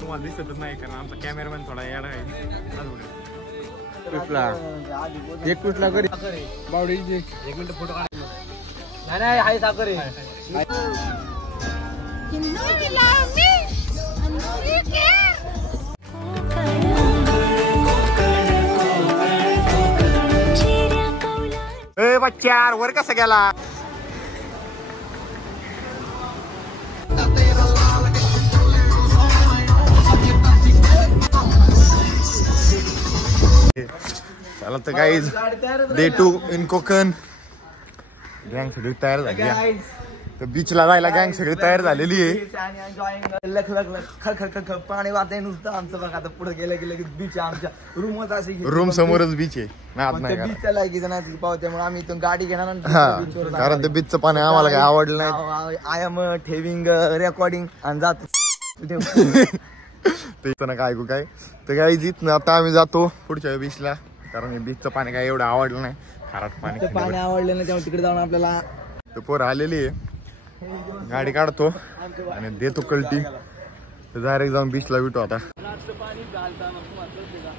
तुम्हाला दिसतच नाही कारण आमचा कॅमेरामॅन थोडा येडा आहे. एक कुठला करी बावडी 1 मिनिट फोटो काढायचा नाही हाय साखर ए बच्चार वर कसा गेला. चला तर गाईज डे 2 इन कोकण. गँग सगळी तयार झाली आहे. तर बीचला जायला गँग सगळी तयार झालेली आहे. पाणी वाहतंय नुसतं आमचं बघा. आता पुढे गेलं की बीच आमच्या रूमच असे रूम समोरच बीच आहे. बीचच्या लायकी जणांची पाव त्यामुळे आम्ही इथून गाडी घेणार. कारण ते बीचचं पाणी आम्हाला काही आवडलं नाही. आय एम ठेविंग रेकॉर्डिंग आणि जातो ते काय ऐकू काय. तर काही जित ना आता आम्ही जातो पुढच्या बीचला कारण बीचचं पाणी काय एवढं आवडलं नाही. खारट पाणी आवडलं नाही त्यामुळे तिकडे जाऊन आपल्याला तर पोरं आलेली आहे. गाडी काढतो आणि देतो कल्टी. डायरेक्ट जाऊन बीचला भेटू. आता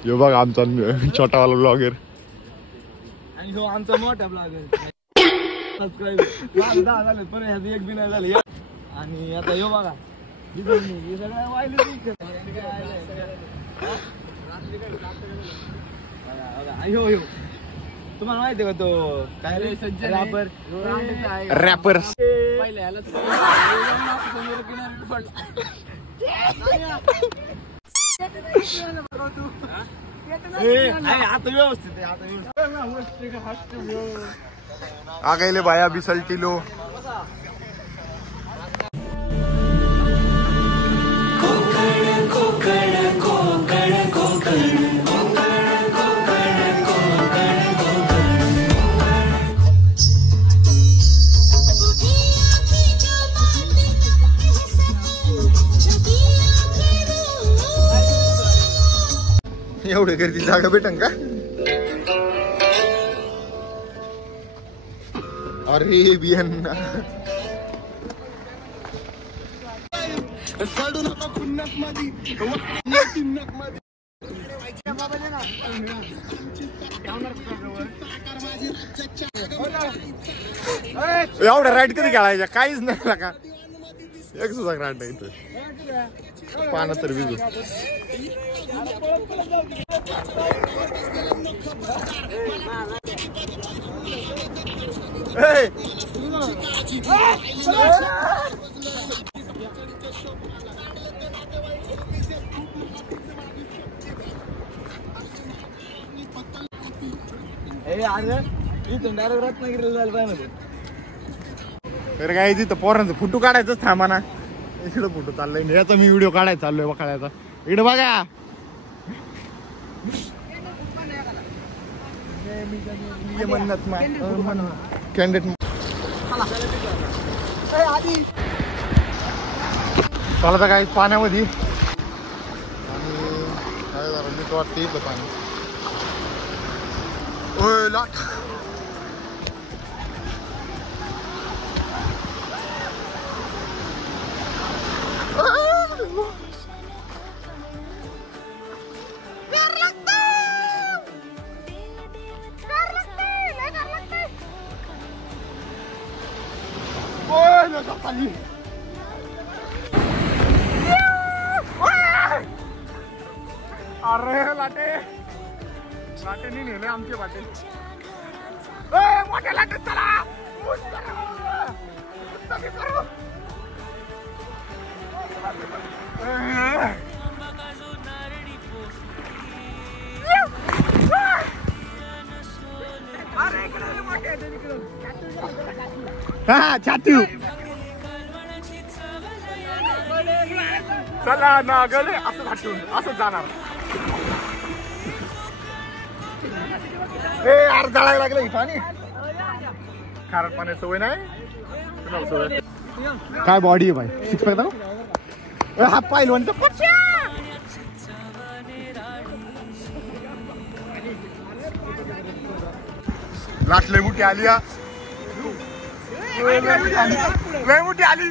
यो बघ आमचा छोटावाला ब्लॉगर आणि हो आमचा मोठा ब्लॉगर. सबस्क्राईब झालं पण ह्याचं एक बी नाही झालं. आणि आता यो बघा सगळं वाहिले तुम्हाला माहिती का तो काय रॅपर रॅपर आता व्यवस्थित आ गईले बाया बिसलटिलो. एवढे गर्दी जागा भेटन का. अरे बियाणा एवढा राईड कधी खेळायचा काहीच नाही का. एक सुद्धा राईड नाही इथं. पाण्यात तर भिजू. तर काय तिथं पोरांचं फोटो काढायचं थांबा ना. इकडं फोटो चाललाय याचा मी व्हिडिओ काढायचा चाललोय बघायचा. इकडे बघा कॅन्डिडेट चला तर काय पाण्यामध्ये आणि वाटतं इथलं पाणी. अरे लाटे लाटे नाही नेले आमचे वाटे. मोठे लाटे चला हा छाती चला ना गले असं थाटून असं जाणार. ए यार जाळायला लागलं इथं आणि खारट पाण्याची सवय नाही तुला सवय काय बॉडी आहे भाई सिक्स पॅक दाखव हा पहिलवान तर लाट लय मोठी आली लय मोठी आली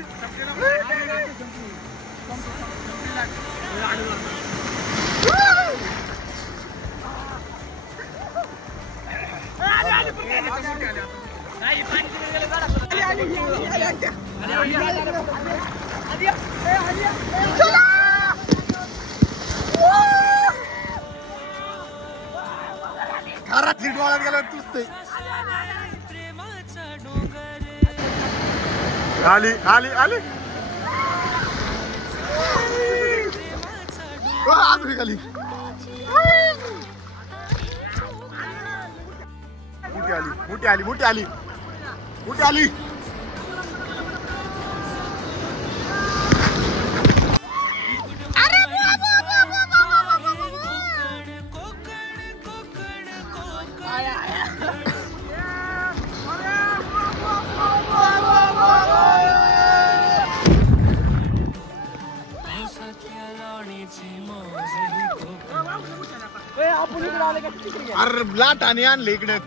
घरात लीट वाळत गेला तुझते आली आली आली खाली मोठी आली मोठी आली मोठी आली मोठी आली अरे लाट आणि आणले इकडे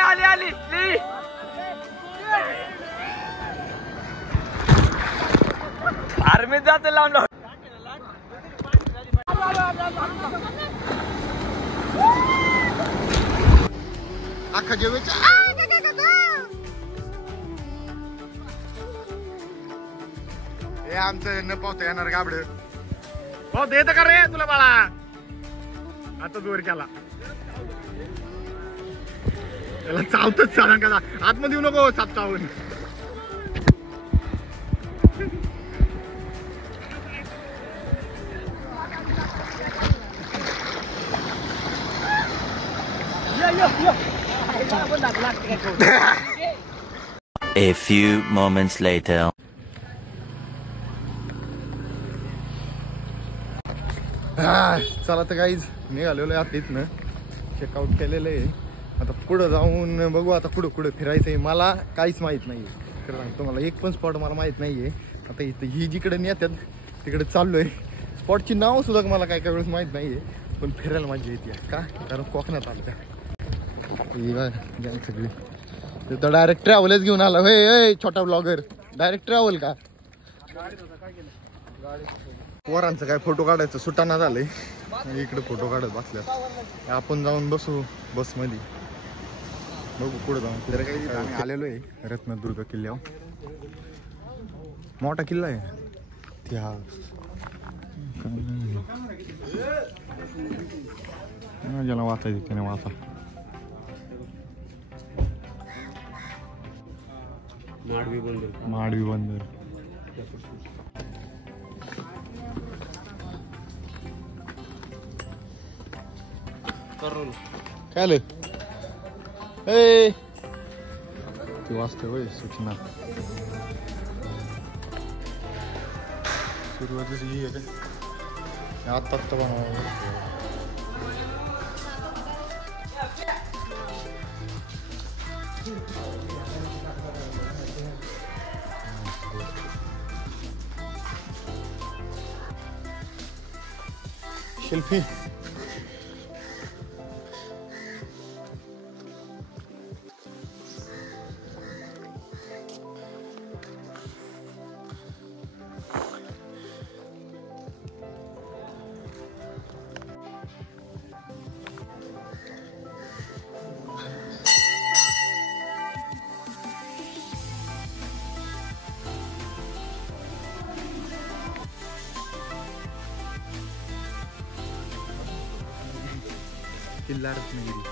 आली आली आर्मीत जात लावून अख्खा जेवायचं हे आमचं न पावता येणार गाबड पावता येतं का रे तुला बाळा आता दूर केला त्याला चावतच सारंग का आतमध्ये येऊ नको साप चावून A few moments later. चला तर काहीच निघालेलो आहे आता इथनं चेकआउट केलेलं आहे आता पुढं जाऊन बघू आता कुठं कुठं फिरायचंय मला काहीच माहित नाहीये खरं सांगतो मला एक पण स्पॉट मला माहित नाहीये आता इथं ही जिकडे नेत्यात तिकडे चाललोय स्पॉटची नाव सुद्धा मला काय काय वेळेस माहित नाहीये पण फिरायला मजा येते का कारण कोकणात आलत्या सगळी तिथं डायरेक्ट ट्रॅव्हलच घेऊन आला होय छोटा ब्लॉगर डायरेक्ट ट्रॅव्हल का पोरांचं काय फोटो काढायचं सुटाना झालंय इकडे फोटो काढत बसल्यात आपण जाऊन बसू बस मध्ये बघू पुढे जाऊन जरा काही आम्ही आलेलो आहे रत्नदुर्ग किल्ल्यावर मोठा किल्ला आहे त्या ज्याला वाचायचं त्याने वाचा माडवी बंदर काय आलं ती वाचते होय सूचना सुरुवातीच ही आहे का आत्ता बनवा शिल्पी किल्ला रत्नागिरी.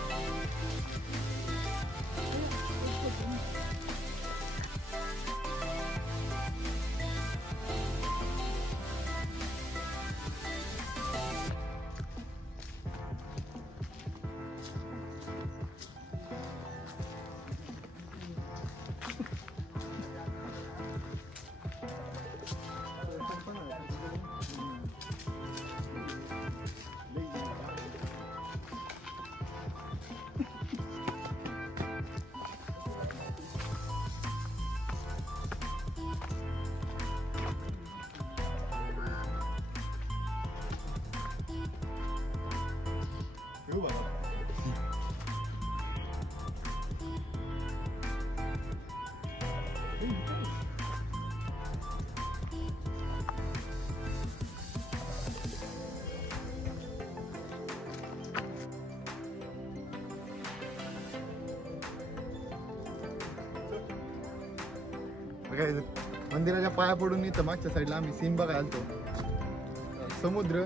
मंदिराच्या पाया पडून इथं मागच्या साईडला आम्ही सीन बघायला आलतो. समुद्र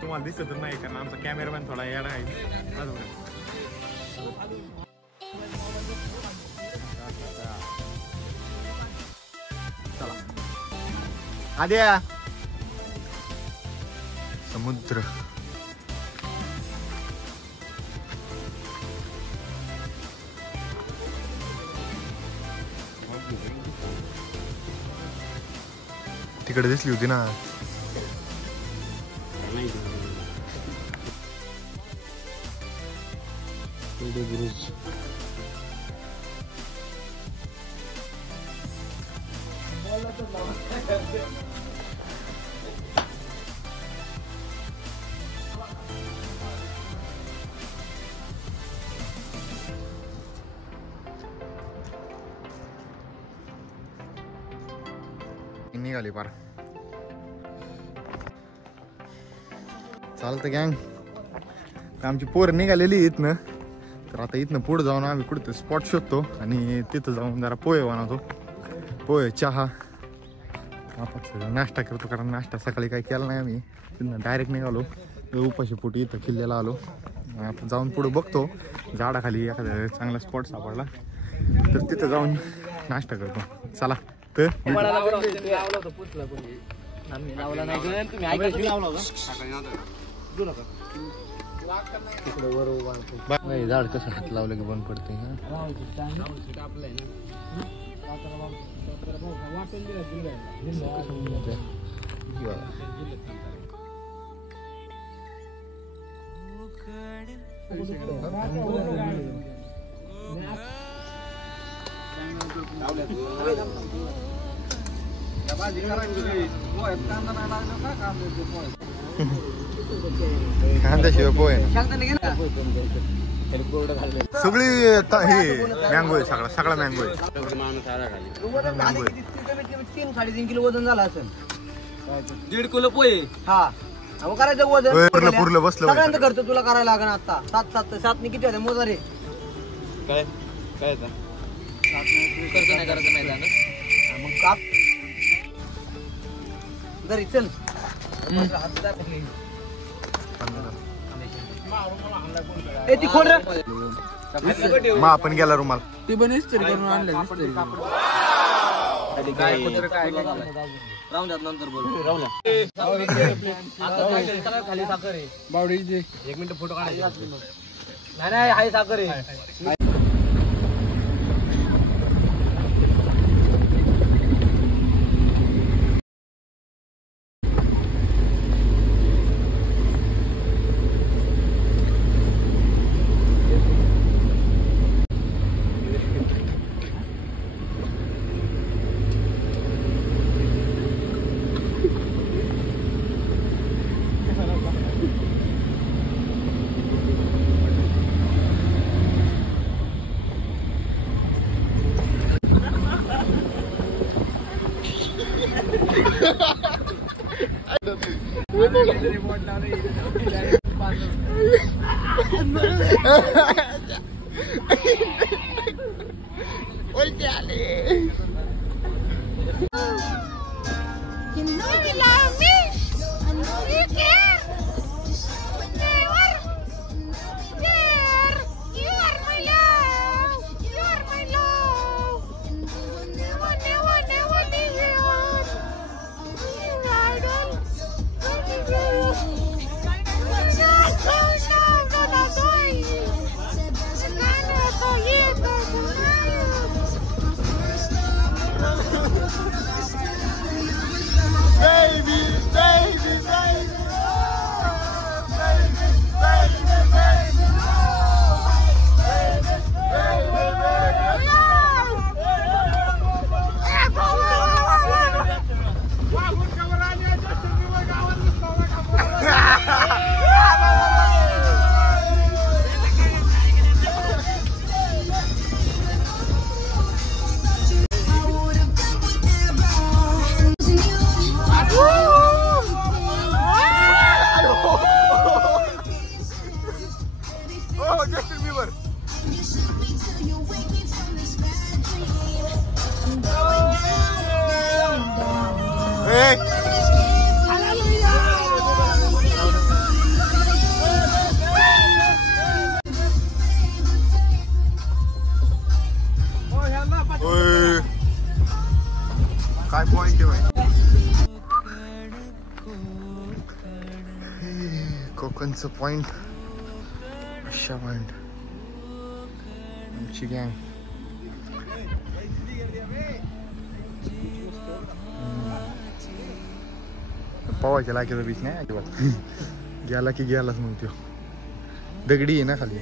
तुम्हाला दिसत नाही कारण आमचा कॅमेरामॅन थोडा येडा आहे. आद्या समुद्र तिकडे दिसली होती ना. निघाली पार. चालतं गँग आमची पोर निघालेली इथनं. तर आता इथनं पुढे जाऊन आम्ही कुठं स्पॉट शोधतो आणि तिथं जाऊन जरा पोहे बनवतो. पोहे चहा आपण नाश्ता करतो कारण नाश्ता सकाळी काही केला नाही आम्ही. तिथनं डायरेक्ट निघालो उपाशी पोटी इथं किल्ल्याला आलो. आता जाऊन पुढे बघतो झाडाखाली एखादा चांगला स्पॉट सापडला तर तिथं जाऊन नाश्ता करतो. चला तर झाड कसं हात लावलं की बंद पडते. कांद्याशिवाय पोहे सगळी हे मँगो आहे. सगळा मँगो आहे. 3-3.5 किलो वजन झालं असेल. 1.5 किलो पोहे. हा मग करायचं वजन पुरलं बसलं सगळ्यांचं खर्च तुला करायला लागेल. आता 7 ने किती होते मोजा रे. काय काय खर्च नाही करायचं नाही मग काप घरी चल. ती खोड मग आपण गेला रुमाल ती पण इस्त्री करून आणलं. राहून जात नंतर बोल. खाली साखर आहे बावडी. 1 मिनिट फोटो काढायचा. नाही हाय साखर आहे. उलटे आले. You know you love me. I know you care. Oh Justin Bieber. काय पॉइंट आहे भाई. कोकणचं पॉइंट अशा पॉइंट आमची गँग. पवायच्या लायकीचा बीच नाही अजिबात. गेला की गेलाच मग तो. दगडी आहे ना खाली.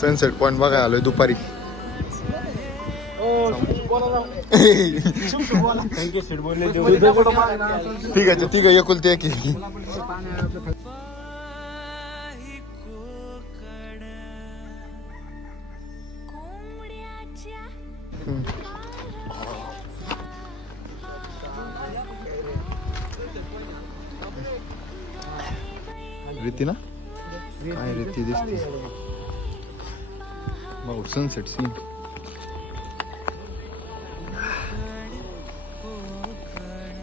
सनसेट पॉइंट बघायला आलोय दुपारी. ठीक आहे ठीक आहे एकुलते एक. रेती ना काय रेती दिसते. भाऊ सनसेट सीन.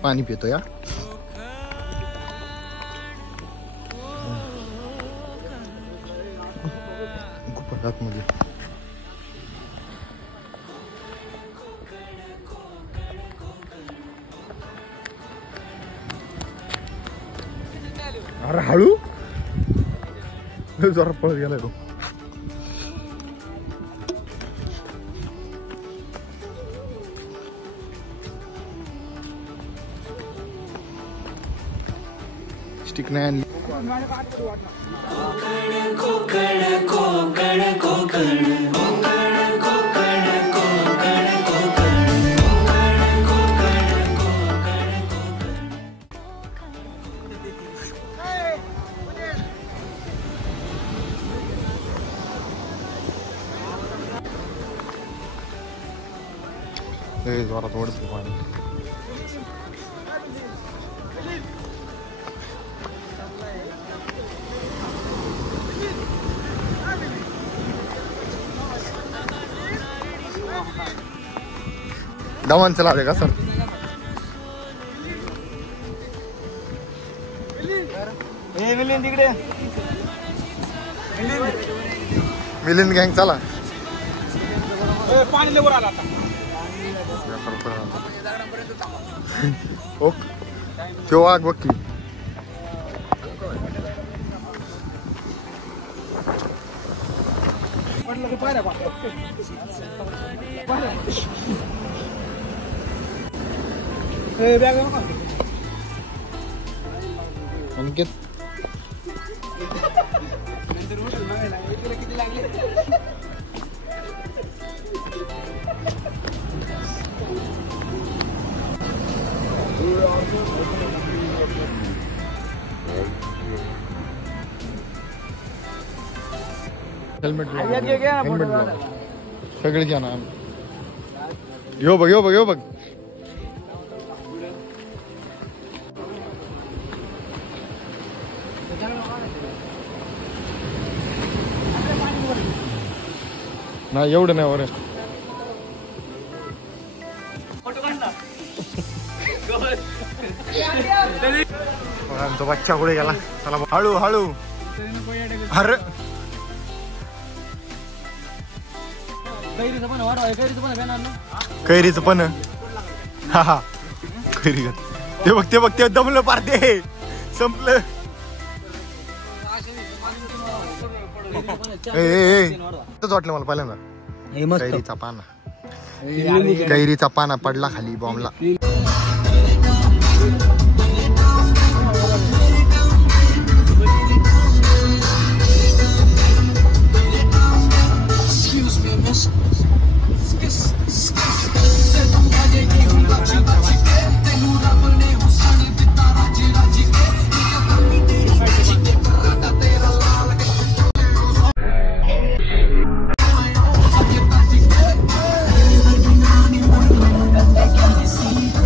पाणी पितो या. गुप्परात मध्ये अरे हळू जरा पळत गेलाय तो. स्टिक नाही आणली. जोरात ओढत पाणी. दमन चला देगा सर. मिलिंद गँग चला. पाणी लवकर आला आता. ओके तो आग बघ की. अंकित हेल्मेट सगळे घ्या ना. यो बघ यो बघ यो बघ. नाही एवढं नाही वर. आमचा बच्चा कुठे गेला. चला हळू हळू. अरे कैरीचं पण. हा हा कैरी ते बघ ते बघ ते दमलं पारते संपलं. वाटलं मला पहिल्यांदा कैरीचा पाना. कैरीचा पाना पडला खाली बॉम्बला. See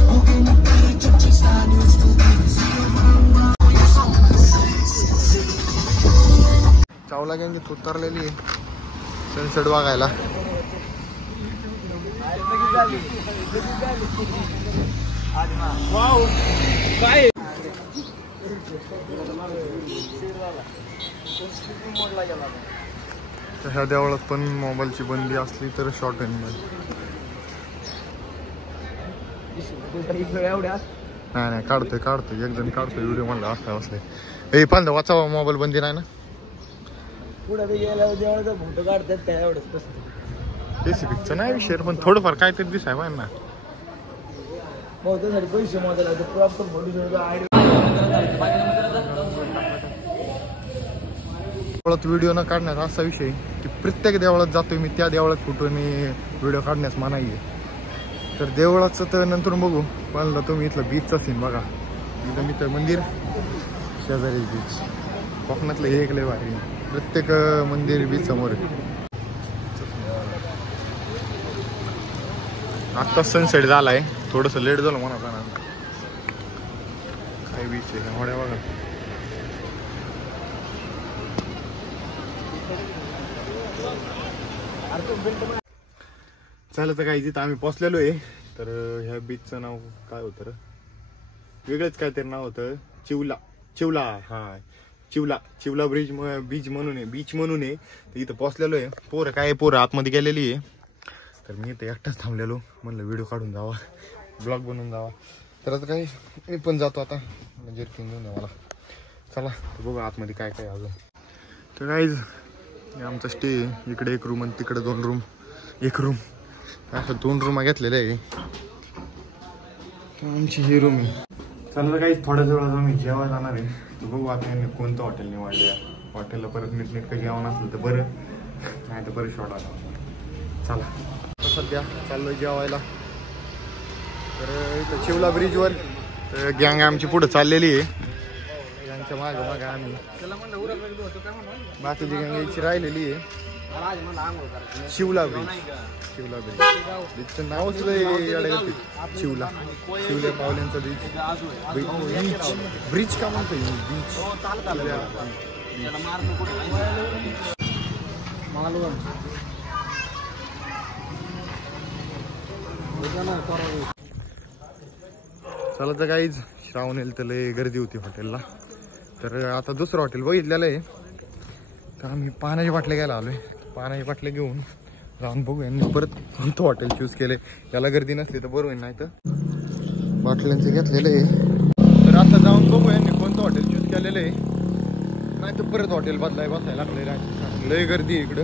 रावला गँगेत उतरलेली आहे सनसेट बघायला. काय ह्या देवळात पण मोबाईलची बंदी असली तर शॉर्ट हँड एवढ्या नाही काढतोय एक जण काढतोय व्हिडिओ म्हणला असला असले हे पण वाचावा मोबाईल बंदी नाही ना. पुढे ते गेल्यावर देवाचा फोटो काढतात त्या एवढंच तसं स्पेसिफिकचं नाही विषय पण थोडंफार काहीतरी दिसाय पाहिजे ना. भाऊ त्यासाठी पैसे मोजायला लागतात प्रॉपर फोटो आयडिया. देवळात व्हिडिओ न काढण्याचा असा विषय की प्रत्येक देवळात जातोय मी त्या देवळात फोटोने व्हिडिओ काढण्यास मनाई आहे. तर देवळाचं तर नंतर बघू पण तुम्ही इथलं बीचचा सीन बघा. एकदम इथं मंदिर शेजारी बीच कोकणातलं हे एक लय भारी प्रत्येक मंदिर बीच समोर आहे. आत्ता सनसेट झालाय थोडंसं लेट झालं म्हणा ना. काय बीच आहे होड्या बघा. चालत काय तिथं आम्ही पोचलेलो आहे. तर ह्या बीचचं नाव काय होतं वेगळंच काहीतरी नाव होतं चिवला हा चिवला बीच म्हणून आहे. तर इथं पोचलेलो आहे. पोरं आतमध्ये गेलेली आहे. तर मी इथं एकटाच थांबलेलो म्हणलं व्हिडिओ काढून जावा ब्लॉग बनवून जावा. तर आता काही मी पण जातो आता जर्किंग घेऊन मला. चला बघू आतमध्ये काय काय अजून. तर काहीच आमचा स्टे इकडे एक रूम आणि तिकडे 2 रूम. एक रूम असं 2 रूम घेतलेल्या आहे. आमची ही रूम आहे. चला काही थोड्याच वेळात आम्ही जेवायला जाणार आहे. तर बघू आता कोणतं हॉटेल निवडलं. हॉटेलला परत नीटनेटकं जेवण असलं तर बरं नाही तर बरं शॉर्ट आला. चला सध्या चाललोय जेवायला. तर इथं चिवला ब्रिजवर गँग आमची पुढं चाललेली आहे. गँगच्या मागं आम्ही बाकीची गँग यायची राहिलेली आहे. चिवला ब्रिजचं नावच चिवल्या पावल्यांचा ब्रिज का म्हणतो चला. तर काहीच श्रावण येईल तर लय गर्दी होती हॉटेलला. तर आता दुसरं हॉटेल बघितलेलं आहे. तर आम्ही पाण्याच्या बाटल्या घ्यायला आलोय. पाण्याच्या बाटल्या घेऊन जाऊन बघू यांनी परत कोणतं हॉटेल चूज केले. याला गर्दी नसली तर बरोबर नाही तर बाटल्यांचे घेतलेलं आहे. तर आता जाऊन बघू यांनी कोणतं हॉटेल चूज केलेलं आहे. नाही तर परत हॉटेल बसायला लागलेलं आहे. लय गर्दी आहे इकडं.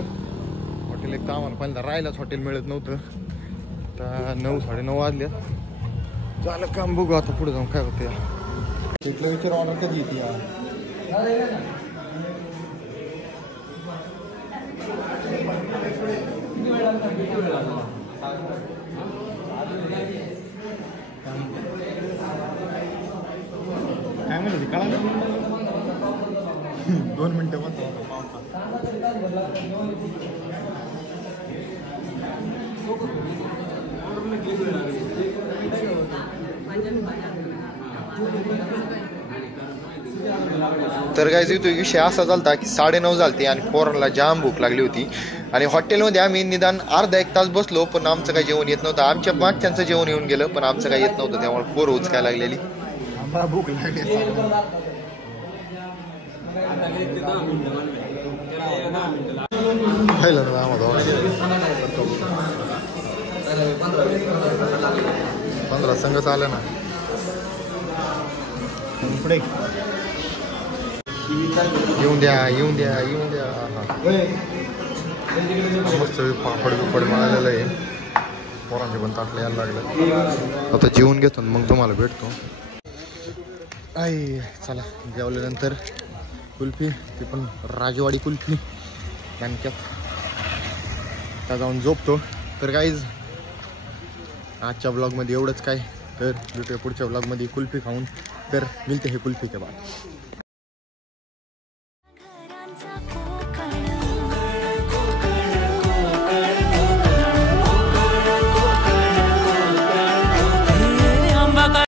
हॉटेल एक तर आम्हाला पहिल्यांदा राहायलाच हॉटेल मिळत नव्हतं. तर 9 साडेनऊ वाजल्यात झालं काम. बघू आता पुढे जाऊन काय होतं. तिथलं विचार ऑर्डर कधी येते यार. काय म्हणते कळा 2 मिनिटं बस. तर काय तो विषय असा झालता की 9:30 झालते आणि पोरांना जाम भूक लागली होती. आणि हॉटेलमध्ये आम्ही निदान अर्धा 1 तास बसलो पण आमचं काही जेवण येत नव्हतं. आमच्या मागच्यांचं जेवण येऊन गेलं पण आमचं काही येत नव्हतं. त्यामुळे पोरं उचकाय लागलेली. भूक लागली. पंधरा संघ आलं ना पुढे येऊन द्या. मस्त पापड मिळालेलं आहे. पोरांचे पण ताटले यायला लागलं. आता जेवून घेतो मग तुम्हाला भेटतो. चला जेवल्यानंतर कुल्फी ती पण राजवाडी कुल्फी बँक्यात त्या जाऊन झोपतो. तर काहीच आजच्या ब्लॉगमध्ये एवढंच काय. तर भेटूया पुढच्या ब्लॉगमध्ये कुल्फी खाऊन. तर मिळते हे कुल्फी के बाद.